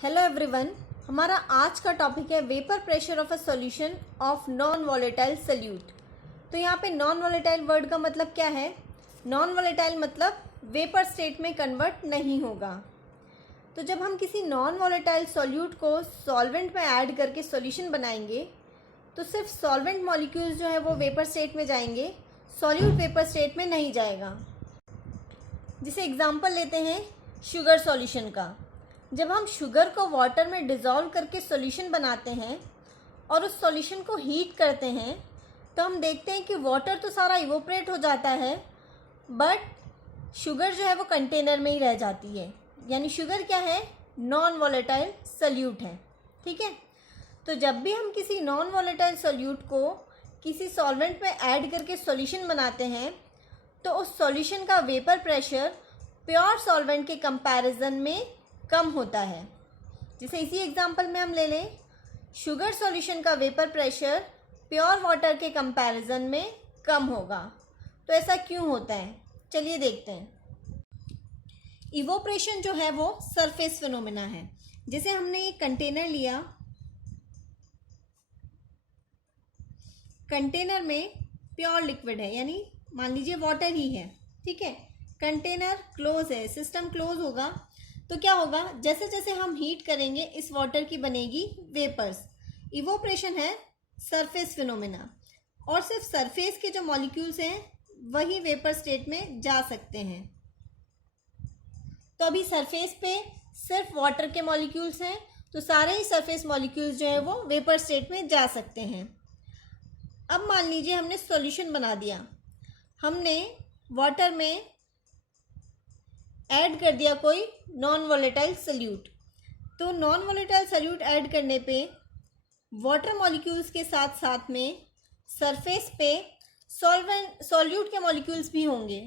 Hello everyone, हमारा आज का टॉपिक है vapour pressure of a solution of non volatile solute. तो यहाँ पे नॉन वॉलेटाइल वर्ड का मतलब क्या है? नॉन वॉलेटाइल मतलब वेपर स्टेट में कन्वर्ट नहीं होगा। तो जब हम किसी नॉन वॉलेटाइल सॉल्यूट को सॉल्वेंट में ऐड करके सॉल्यूशन बनाएंगे तो सिर्फ सॉल्वेंट मॉलिक्यूल्स जो है वो वेपर स्टेट में जाएंगे, सॉल्यूट वेपर स्टेट में नहीं जाएगा। जिसे एग्जाम्पल लेते हैं शुगर सॉल्यूशन का। जब हम शुगर को वाटर में डिज़ोल्व करके सॉल्यूशन बनाते हैं और उस सॉल्यूशन को हीट करते हैं तो हम देखते हैं कि वाटर तो सारा इवोपरेट हो जाता है, बट शुगर जो है वो कंटेनर में ही रह जाती है। यानी शुगर क्या है? नॉन वॉलेटाइल सॉल्यूट है। ठीक है, तो जब भी हम किसी नॉन वॉलेटाइल सॉल्यूट को किसी सॉल्वेंट में ऐड करके सॉल्यूशन बनाते हैं तो उस सॉल्यूशन का वेपर प्रेशर प्योर सॉल्वेंट के कंपैरिजन में कम होता है। जैसे इसी एग्जांपल में हम ले लें, शुगर सॉल्यूशन का वेपर प्रेशर प्योर वाटर के कंपैरिजन में कम होगा। तो ऐसा क्यों होता है, चलिए देखते हैं। इवोपरेशन जो है वो सरफेस फिनोमेना है। जैसे हमने एक कंटेनर लिया, कंटेनर में प्योर लिक्विड है, यानी मान लीजिए वाटर ही है। ठीक है, कंटेनर क्लोज है, सिस्टम क्लोज होगा तो क्या होगा? जैसे जैसे हम हीट करेंगे इस वाटर की बनेगी वेपर्स। इवोपरेशन है सरफेस फिनोमेना, और सिर्फ सरफेस के जो मॉलिक्यूल्स हैं वही वेपर स्टेट में जा सकते हैं। तो अभी सरफेस पे सिर्फ वाटर के मॉलिक्यूल्स हैं तो सारे ही सरफेस मॉलिक्यूल्स जो है वो वेपर स्टेट में जा सकते हैं। अब मान लीजिए हमने सॉल्यूशन बना दिया, हमने वाटर में ऐड कर दिया कोई नॉन वॉलेटाइल सॉल्यूट। तो नॉन वॉलेटाइल सॉल्यूट ऐड करने पे वाटर मॉलिक्यूल्स के साथ साथ में सरफेस पे सॉल्यूट के मॉलिक्यूल्स भी होंगे।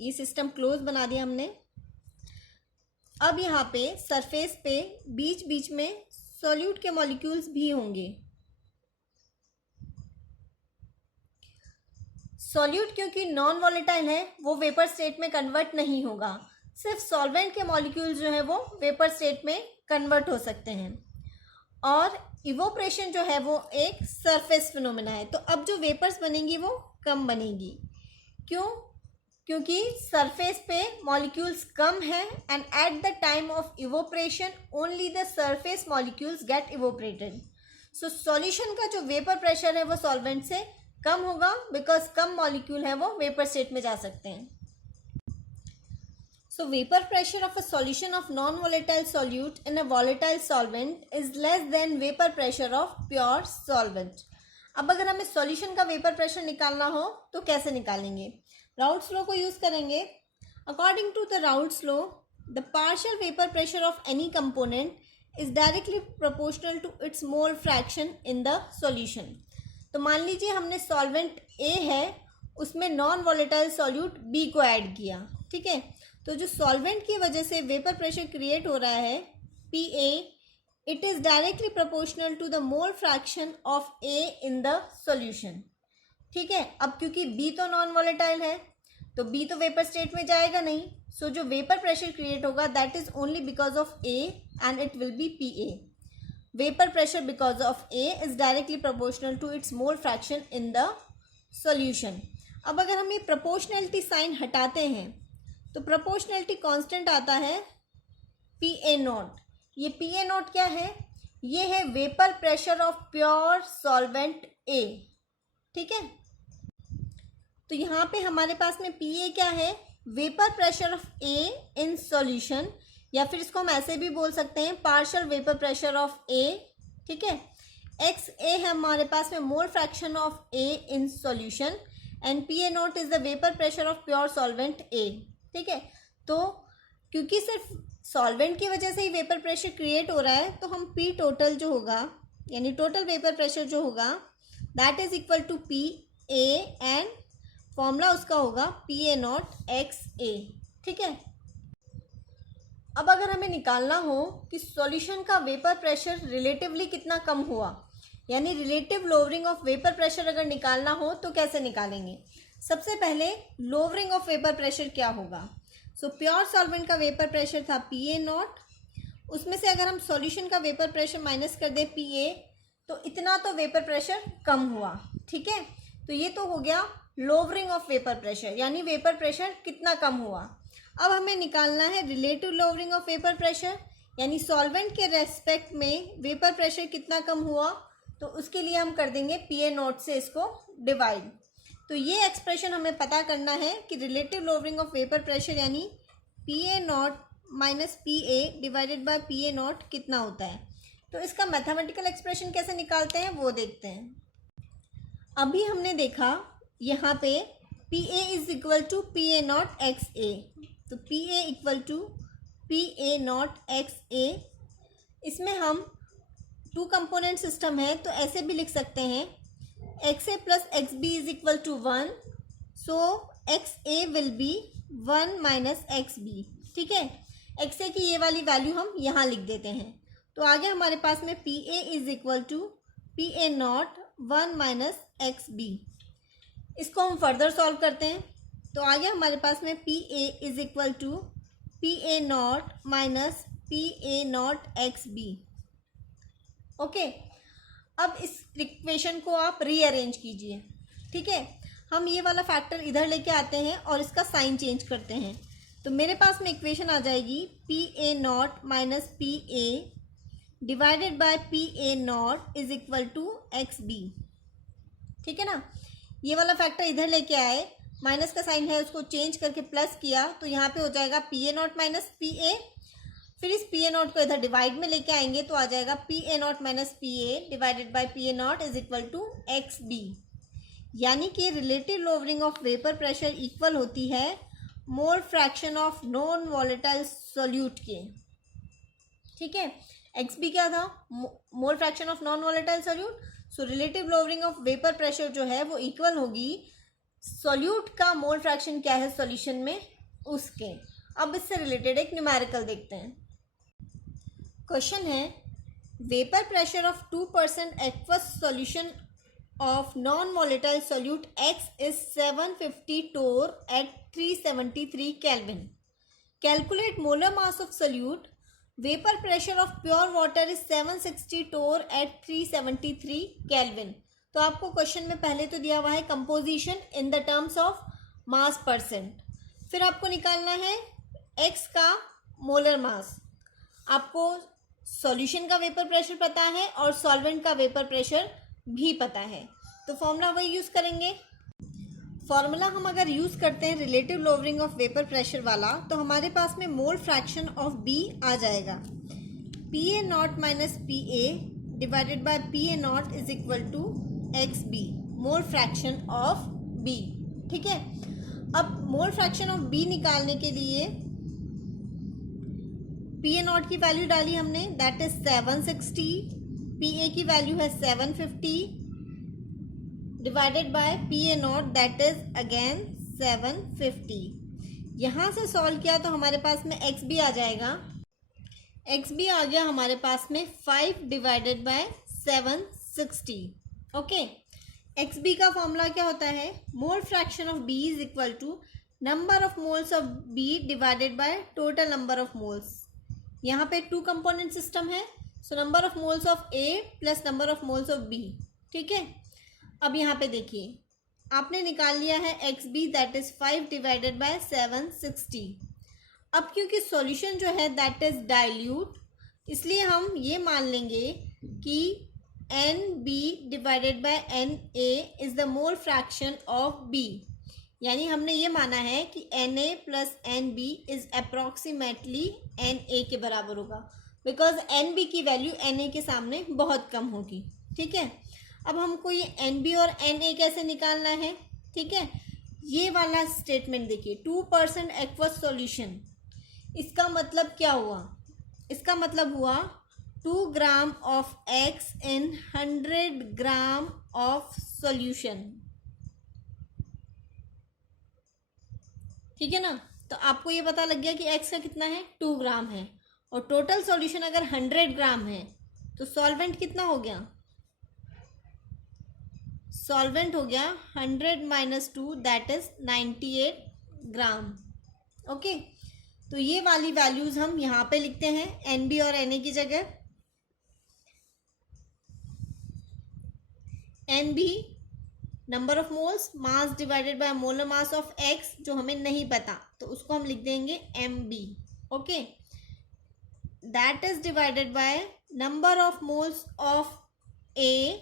ये सिस्टम क्लोज बना दिया हमने। अब यहाँ पे सरफेस पे बीच बीच में सॉल्यूट के मॉलिक्यूल्स भी होंगे। सॉल्यूट क्योंकि नॉन वॉलेटाइल है वो वेपर स्टेट में कन्वर्ट नहीं होगा, सिर्फ सॉल्वेंट के मॉलिक्यूल्स जो है वो वेपर स्टेट में कन्वर्ट हो सकते हैं। और इवोपरेशन जो है वो एक सरफेस फिनोमेना है। तो अब जो वेपर्स बनेंगी वो कम बनेगी। क्यों? क्योंकि सरफेस पे मॉलिक्यूल्स कम है and at the time of evaporation only the surface molecules get evaporated. So solution का जो वेपर प्रेशर है वो सॉल्वेंट से कम होगा, बिकॉज कम मॉलिक्यूल है वो वेपर स्टेट में जा सकते हैं। सो vapour pressure of a solution of non volatile solute in a volatile solvent is less than vapour pressure of pure solvent. अब अगर हमें सॉल्यूशन का वेपर प्रेशर निकालना हो तो कैसे निकालेंगे? राउल्ट्स लॉ को यूज करेंगे। According to the Raoult's law, the partial vapour pressure of any component is directly proportional to its mole fraction in the solution. तो मान लीजिए हमने सॉल्वेंट ए है, उसमें नॉन वॉलेटाइल सॉल्यूट बी को add किया। ठीक है, तो जो सॉल्वेंट की वजह से वेपर प्रेशर क्रिएट हो रहा है P A, it is directly proportional to the mole fraction of A in the solution. ठीक है, अब क्योंकि बी तो नॉन वॉलेटाइल है तो बी तो वेपर स्टेट में जाएगा नहीं, सो जो वेपर प्रेशर क्रिएट होगा that is only because of A and it will be P A. Vapor pressure because of A is directly proportional to its mole fraction in the solution। अब अगर हम ये proportionality sign हटाते हैं तो proportionality constant आता है PA not. ये PA नॉट क्या है? ये है vapour pressure of pure solvent A। ठीक है, तो यहाँ पे हमारे पास में PA क्या है? Vapour pressure of A in solution, या फिर इसको हम ऐसे भी बोल सकते हैं partial vapour pressure of A. ठीक है, एक्स ए है हमारे पास में mole fraction of A in solution and P A naught is the vapour pressure of pure solvent A. ठीक है, तो क्योंकि सिर्फ सॉल्वेंट की वजह से ही वेपर प्रेशर क्रिएट हो रहा है तो हम पी टोटल जो होगा, यानी टोटल वेपर प्रेशर जो होगा that is equal to P A and formula उसका होगा P A naught X A. ठीक है, अब अगर हमें निकालना हो कि सॉल्यूशन का वेपर प्रेशर रिलेटिवली कितना कम हुआ, यानी relative lowering of vapour pressure अगर निकालना हो तो कैसे निकालेंगे? सबसे पहले लोअरिंग ऑफ वेपर प्रेशर क्या होगा? सो प्योर सॉल्वेंट का वेपर प्रेशर था PA0, उसमें से अगर हम सॉल्यूशन का वेपर प्रेशर माइनस कर दें PA, तो इतना तो वेपर प्रेशर कम हुआ, ठीक है। तो ये तो हो गया लोवरिंग ऑफ वेपर प्रेशर, यानी वेपर प्रेशर कितना कम हुआ। अब हमें निकालना है relative lowering of vapour pressure, यानी सॉल्वेंट के रेस्पेक्ट में वेपर प्रेशर कितना कम हुआ। तो उसके लिए हम कर देंगे PA0 से इसको डिवाइड। तो ये एक्सप्रेशन हमें पता करना है कि relative lowering of vapour pressure यानी PA0 minus PA divided by PA0 कितना होता है। तो इसका मैथमेटिकल एक्सप्रेशन कैसे निकालते हैं वो देखते हैं। अभी हमने देखा यहाँ पे PA is equal to PA0 XA, तो PA equal to PA0 XA। इसमें हम टू कंपोनेंट सिस्टम है तो ऐसे भी लिख सकते हैं XA plus XB is equal to 1, so XA will be 1 minus XB, ठीक है। XA की ये वाली वैल्यू हम यहाँ लिख देते हैं। तो आगे हमारे पास में PA is equal to PA0 1 minus XB। इसको हम फर्दर सॉल्व करते हैं। तो आगे हमारे पास में PA is equal to PA0 minus PA0 XB। Okay, अब इस इक्वेशन को आप रीअरेंज कीजिए, ठीक है। हम ये वाला फैक्टर इधर लेके आते हैं और इसका साइन चेंज करते हैं। तो मेरे पास में इक्वेशन आ जाएगी PA0 minus PA divided by PA0 is equal to XB, ठीक है ना। ये वाला फैक्टर इधर लेके आए, माइनस का साइन है उसको चेंज करके प्लस किया, तो यहाँ पे हो जाएगा PA0 माइनस PA। फिर इस PA0 को इधर डिवाइड में लेके आएंगे तो आ जाएगा PA0 minus PA divided by PA0 is equal to XB। यानी कि relative lowering of vapour pressure equal होती है mole fraction of non volatile solute के, ठीक है। XB क्या था, mole fraction of non volatile solute. So relative lowering of vapour pressure जो है वो इक्वल होगी सोल्यूट का मोल फ्रैक्शन क्या है सॉल्यूशन में उसके। अब इससे रिलेटेड एक न्यूमेरिकल देखते हैं। क्वेश्चन है vapour pressure of 2% aqueous solution of non-volatile solute X is 750 torr at 373 Kelvin. Calculate molar mass of solute. Vapor pressure of pure water is 760 torr at 373 Kelvin. तो आपको क्वेश्चन में पहले तो दिया हुआ है composition in the terms of mass percent, फिर आपको निकालना है X का मोलर मास। आपको सॉल्यूशन का वेपर प्रेशर पता है और सॉल्वेंट का वेपर प्रेशर भी पता है, तो फॉर्मूला वही यूज़ करेंगे। फॉर्मूला हम अगर यूज़ करते हैं relative lowering of vapour pressure वाला, तो हमारे पास में मोल फ्रैक्शन ऑफ B आ जाएगा PA0 minus PA divided by PA0 is equal to XB, mole fraction of B, ठीक है। अब मोल फ्रैक्शन ऑफ B निकालने के लिए PA0 की वैल्यू डाली हमने, दैट इज 760, PA की वैल्यू है 750 divided by PA0 that is again 750। यहाँ से सॉल्व किया तो हमारे पास में XB आ जाएगा। XB आ गया हमारे पास में 5 डिवाइडेड बाय 760। ओके, XB का फॉर्मूला क्या होता है, mole fraction of B is equal to number of moles of B divided by total number of moles. यहाँ पे टू कंपोनेंट सिस्टम है, so number of moles of A plus number of moles of B, ठीक है। अब यहाँ पे देखिए आपने निकाल लिया है XB that is 5 divided by 760। अब क्योंकि सॉल्यूशन जो है दैट इज डाइल्यूट, इसलिए हम ये मान लेंगे कि NB divided by NA is the mole fraction of B। यानी हमने ये माना है कि Na plus NB is approximately Na के बराबर होगा, बिकॉज NB की वैल्यू Na के सामने बहुत कम होगी, ठीक है। अब हमको ये NB और Na कैसे निकालना है, ठीक है। ये वाला स्टेटमेंट देखिए 2% एक्वस सॉल्यूशन, इसका मतलब क्या हुआ, इसका मतलब हुआ 2 gram of X in 100 gram of solution, ठीक है ना। तो आपको ये पता लग गया कि X का कितना है 2 ग्राम है, और टोटल सॉल्यूशन अगर 100 ग्राम है तो सॉल्वेंट कितना हो गया, सॉल्वेंट हो गया 100 minus 2 that is 98 gram. Okay, तो ये वाली वैल्यूज हम यहाँ पे लिखते हैं NB और Na की जगह। NB number of moles, mass divided by molar mass of X जो हमें नहीं पता, तो उसको हम लिख देंगे MB। Okay, that is divided by number of moles of A।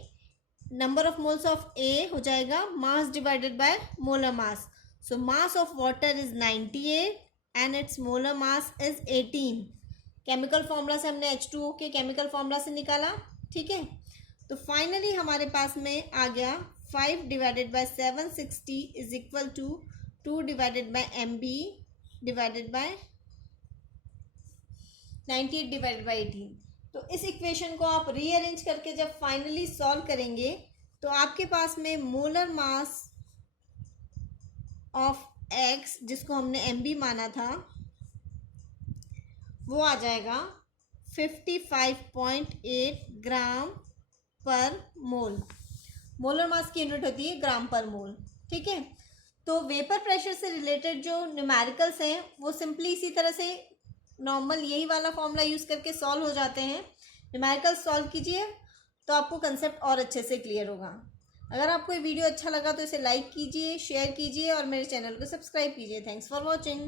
Number of moles of A हो जाएगा mass divided by molar mass. So mass of water is 98 and it's molar mass is 18। Chemical formula से हमने H2O के chemical formula से निकाला, ठीक है। तो फाइनली हमारे पास में आ गया 5 divided by 760 is equal to 2 divided by MB divided by 98 divided by 18। तो इस इक्वेशन को आप रीअरेंज करके जब फाइनली सॉल्व करेंगे तो आपके पास में मोलर मास ऑफ X जिसको हमने MB माना था वो आ जाएगा 55.8 ग्राम पर मोल। मोलर मास की यूनिट होती है ग्राम पर मोल, ठीक है। तो वेपर प्रेशर से रिलेटेड जो न्यूमेरिकल्स हैं वो सिंपली इसी तरह से नॉर्मल यही वाला फॉर्मूला यूज़ करके सॉल्व हो जाते हैं। न्यूमेरिकल्स सॉल्व कीजिए तो आपको कंसेप्ट और अच्छे से क्लियर होगा। अगर आपको ये वीडियो अच्छा लगा तो इसे लाइक कीजिए, शेयर कीजिए और मेरे चैनल को सब्सक्राइब कीजिए। Thanks for watching.